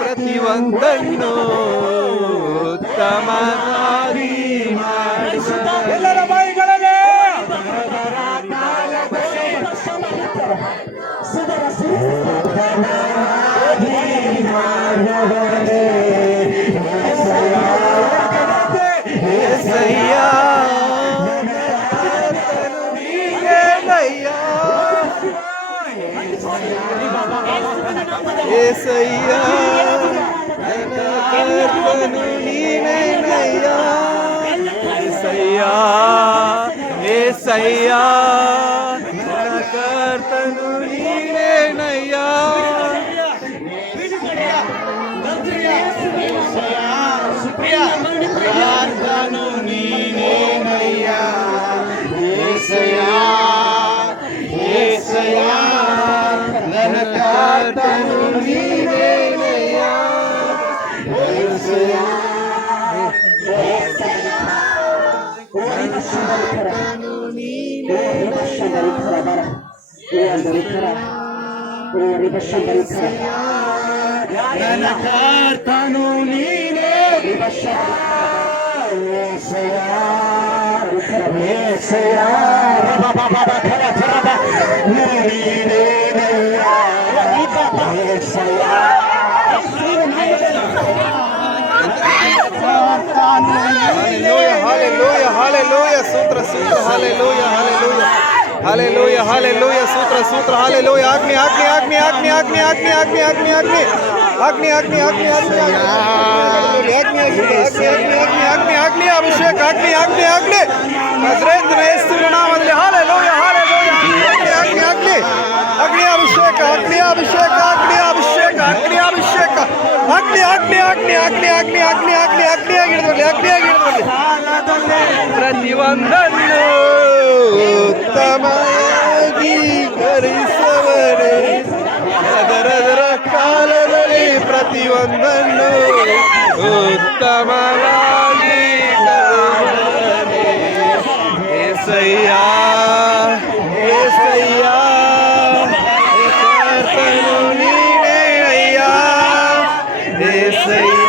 ಪ್ರತಿಯೊಂದನ್ನು ಉತ್ತಮವಾಗಿ ಎಲ್ಲರ ಬಾಯಿಗಳಲ್ಲಿ ఏసయ్యా కర్తను నీవేనయ్యా ఏసయ్యా ఏసయ్యా కర్తను నీవేనయ్యా కర్తను నీవేనయ్యా ఏసయ్యా ఏసయ్యా కర్తను నీవేనయ్యా ఏసయ్యా కర్తను నీవేనయ్యా కర్తను నీవే Hallelujah, sutra, hallelujah, hallelujah. Hallelujah, hallelujah, sutra, hallelujah. Agni, agni, agni, agni, agni, agni, agni, agni, agni. Agni, agni, agni, agni, agni. Agni, agni, agni, agni, abhishek, agni, agni, agni. Nazareth Yesu नामದಲ್ಲಿ hallelujah, hallelujah. Agni, agni, agni. Agni abhishek, agni abhishek, agni abhishek, agni abhishek. Agni, agni, agni, agni, agni, agni, agni, agni ಆಗಿರಲಿ, agni ಆಗಿರಲಿ. ಪ್ರತಿಯೊಂದನ್ನು ಉತ್ತಮವಾಗಿ ಕರಿಸವರೇ ಅದರದರ ಕಾಲದಲ್ಲಿ ಪ್ರತಿಯೊಂದನ್ನು ಉತ್ತಮವಾಗಿ